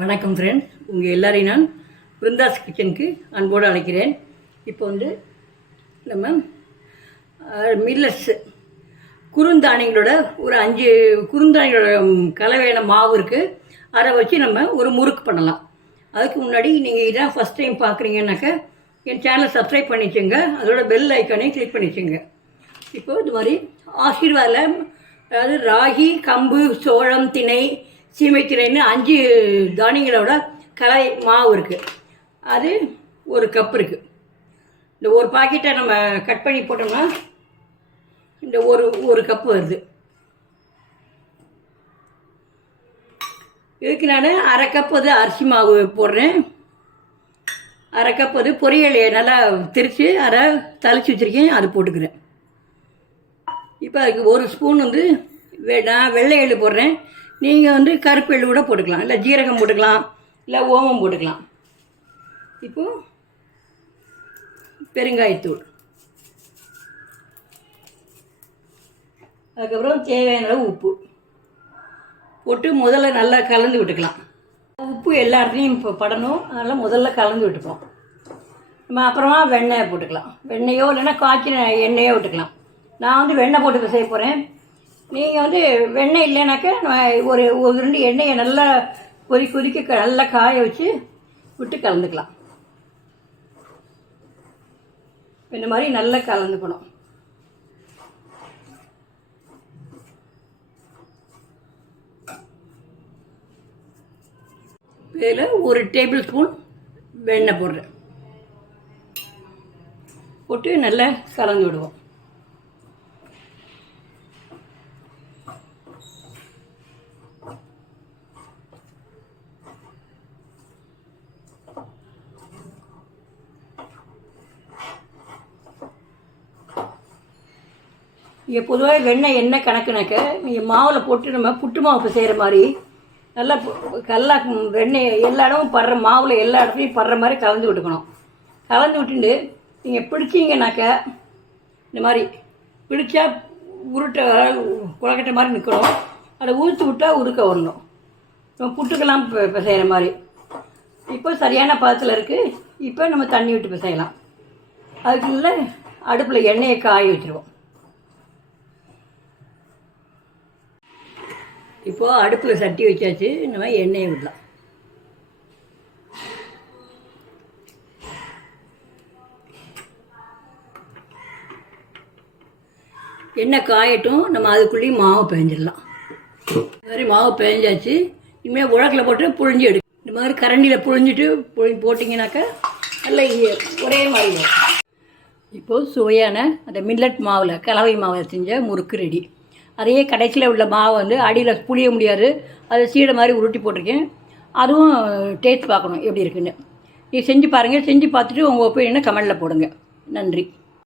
வணக்கம் ஃப்ரெண்ட்ஸ், உங்கள் எல்லாரையும் நான் பிருந்தாஸ் கிச்சனுக்கு அன்போடு அழைக்கிறேன். இப்போ நம்ம மில்லட்ஸு குறுந்தானியங்களோட ஒரு 5 குறுந்தானியங்களோட கலவையான மாவு இருக்குது. அதை வச்சு நம்ம ஒரு முறுக்கு பண்ணலாம். அதுக்கு முன்னாடி நீங்கள் இதான் ஃபஸ்ட் டைம் பார்க்குறீங்கன்னாக்கா என் சேனலை சப்ஸ்கிரைப் பண்ணிக்கோங்க, அதோட பெல் ஐக்கானையும் கிளிக் பண்ணிக்கோங்க. இப்போது இது மாதிரி ஆசீர்வாதில் அதாவது ராகி, கம்பு, சோளம், திணை, சீமைத்திணைன்னு 5 தானியங்களோட கலை மாவு இருக்குது. அது ஒரு கப் இருக்குது. இந்த ஒரு பாக்கெட்டை நம்ம கட் பண்ணி போட்டோம்னா இந்த ஒரு கப்பு வருது. இதுக்கு நான் அரை கப் அரிசி மாவு போடுறேன். அரை கப் பொரியல் நல்லா திரித்து அரை தளிச்சு வச்சுருக்கேன், அது போட்டுக்கிறேன். இப்போ அதுக்கு ஒரு ஸ்பூன் நான் வெள்ளை எள்ளு போடுறேன். நீங்கள் கருப்பு எள்ளு கூட போட்டுக்கலாம், இல்லை ஜீரகம் போட்டுக்கலாம், இல்லை ஓமம் போட்டுக்கலாம். இப்போது பெருங்காயத்தூள், அதுக்கப்புறம் தேவையான அளவு உப்பு போட்டு முதல்ல நல்லா கலந்து விட்டுக்கலாம். உப்பு எல்லா இடத்துலையும் இப்போ படணும், அதனால் முதல்ல கலந்து விட்டுக்கலாம். நம்ம அப்புறமா வெண்ணெய் போட்டுக்கலாம். வெண்ணெயோ இல்லைன்னா காய்ச்சின எண்ணெயோ விட்டுக்கலாம். நான் வெண்ணெய் போட்டு செய்ய போகிறேன். நீங்கள் வெண்ணெய் இல்லைனாக்கா ஒரு 2 எண்ணெயை நல்லா கொதிக்க நல்லா காய வச்சு விட்டு கலந்துக்கலாம். இந்த மாதிரி நல்லா கலந்துக்கணும். இதில் 1 டேபிள் ஸ்பூன் வெண்ணெய் போடுறேன். போட்டு நல்லா கலந்து விடுவோம். இங்கே பொதுவாக வெண்ணெய் என்ன கணக்குனாக்க, நீங்கள் மாவில் போட்டு நம்ம புட்டு மாவு செய்கிற மாதிரி நல்லா வெண்ணெய் எல்லா இடமும் படுற மாவில் எல்லா இடத்துலையும் படுற மாதிரி கலந்து விட்டுக்கணும். கலந்து விட்டுட்டு நீங்கள் பிடிச்சிங்கனாக்க இந்த மாதிரி பிடிச்சா உருட்டை குழக்கட்டை மாதிரி நிற்கணும். அதை ஊற்றி விட்டால் உருக்க வரணும். நம்ம புட்டுக்கெல்லாம் இப்போ செய்கிற மாதிரி. இப்போ சரியான பதத்தில் இருக்குது. இப்போ நம்ம தண்ணி விட்டு இப்போ செய்யலாம். அதுக்குள்ள அடுப்பில் எண்ணெயை காய வச்சுருவோம். இப்போது அடுப்பில் சட்டி வச்சாச்சு, நம்ம எண்ணெயை விடலாம். எண்ணெய் காயட்டும், நம்ம அதுக்குள்ளேயும் மாவு பிழிஞ்சிடலாம். இந்த மாதிரி மாவு பிழிஞ்சாச்சு. இனிமேல் உலக்கில் போட்டு புழிஞ்சு எடுக்கும். இந்த மாதிரி கரண்டியில் புழிஞ்சிட்டு போட்டிங்கனாக்கா நல்லா ஒரே மாதிரி வரும். இப்போது சுவையான அந்த மில்லட் மாவில் கலவை மாவில் செஞ்ச முறுக்கு ரெடி. அதையே கடைசியில் உள்ள மாவை அடியில் புளிய முடியாது, அதை சீடை மாதிரி உருட்டி போட்டிருக்கேன். அதுவும் டேஸ்ட் பார்க்கணும் எப்படி இருக்குன்னு. நீ செஞ்சு பாருங்கள். செஞ்சு பார்த்துட்டு உங்கள் ஒப்பீனியனை கமெண்டில் போடுங்க. நன்றி.